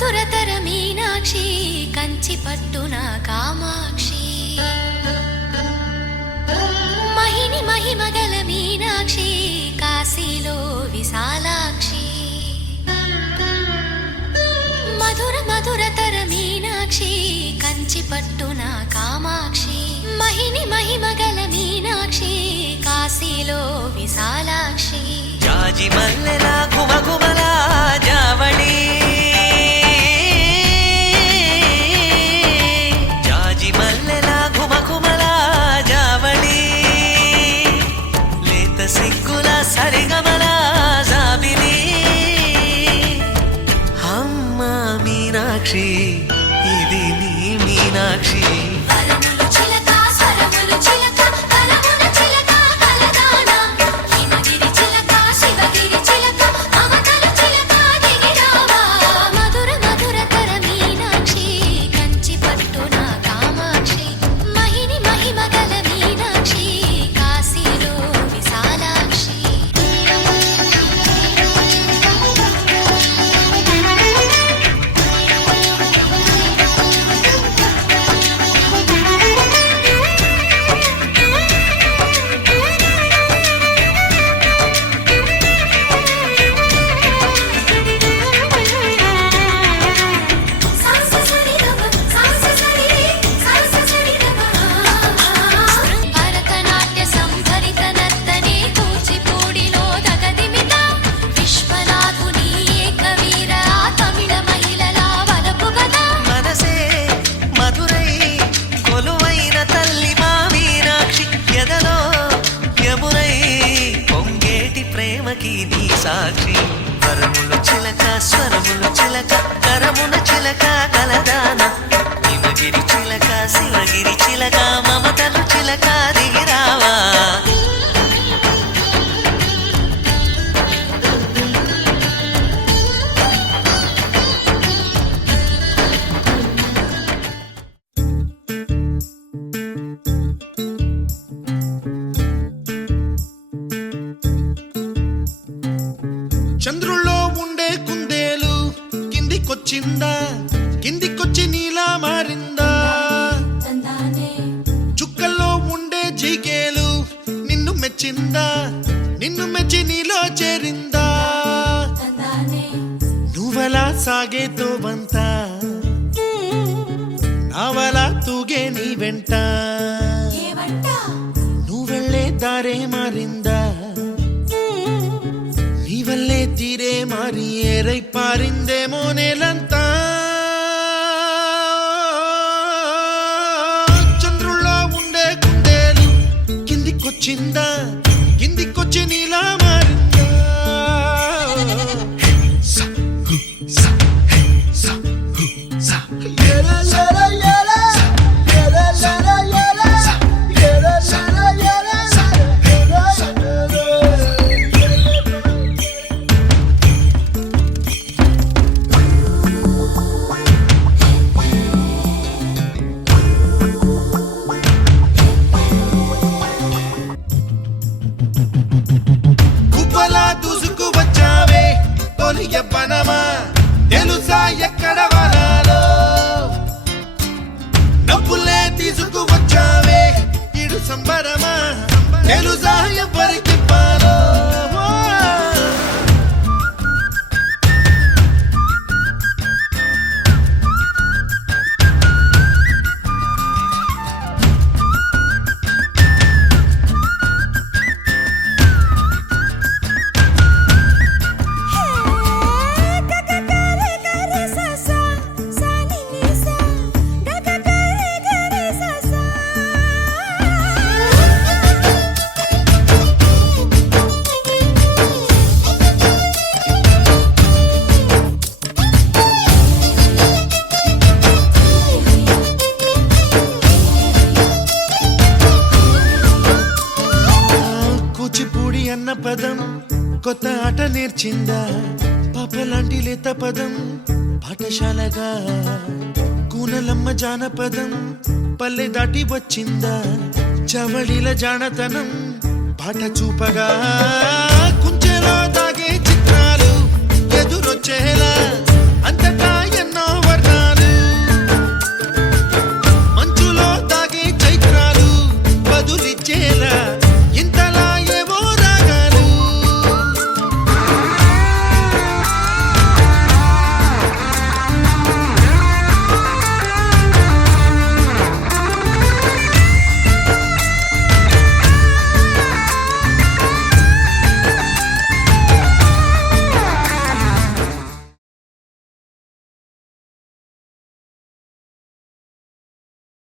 మధురతర మీనాక్షి కంచి పట్టున కామాక్షి మహిని మహిమగల మీనాక్షి కాశీలో విశాలాక్షి మధుర మధురతర మీనాక్షి కంచి పట్టున కామాక్షి మహిని మహిమగల మీనాక్షి కాశీలో విశాలాక్షి జాజి మల్లెల ఘుమఘుమల జావళి జాజి మల్లెల ఘుమఘుమల జావళి లేత సిగ్గుల సరిగమల జాబిలి అమ్మ మీనాక్షి ఇది నీ మీనాక్షి సాక్షి వరములు చిలక స్వరములు చిలక కరమున చిలక కలదాన హిమగిరి చిలక శివగిరి చిలక మమతలు చిలక దిగిరావా చంద్రుల్లో ఉండే కుందేలు కిందికొచ్చిందా కిందికొచ్చి నీలా మారిందా చుక్కల్లో ఉండే జీకేలు నిన్ను మెచ్చిందా నిన్ను మెచ్చి నీలో చేరిందా నువ్వలా సాగేతో వంత నావలా తూగే నీ వెంట నువ్వెళ్ళే దారే మారిందా వల్లే తీరే మారి ఏరై పారిందేమో నేలంతా చంద్రుల్లో ఉండే కుందేలు కిందికొచ్చిందా కిందికొచ్చి నీలా మారిందా యవ్వనమా తెలుసా ఎక్కడ వనాలో నవ్వులే తీసుకువచ్చావే ఇడు సంబరమా తెలుసా ఎవరికి పాలో అన్న పదం కొత్త ఆట నేర్చిందా పాపలాంటి లేత పదం పాఠశాలగా కూనలమ్మ జానపదం పల్లె దాటి వచ్చిందా చవళిల జానతనం పాట చూపగా కుంచెలో దాగే చిత్రాలు ఎదురొచ్చేలా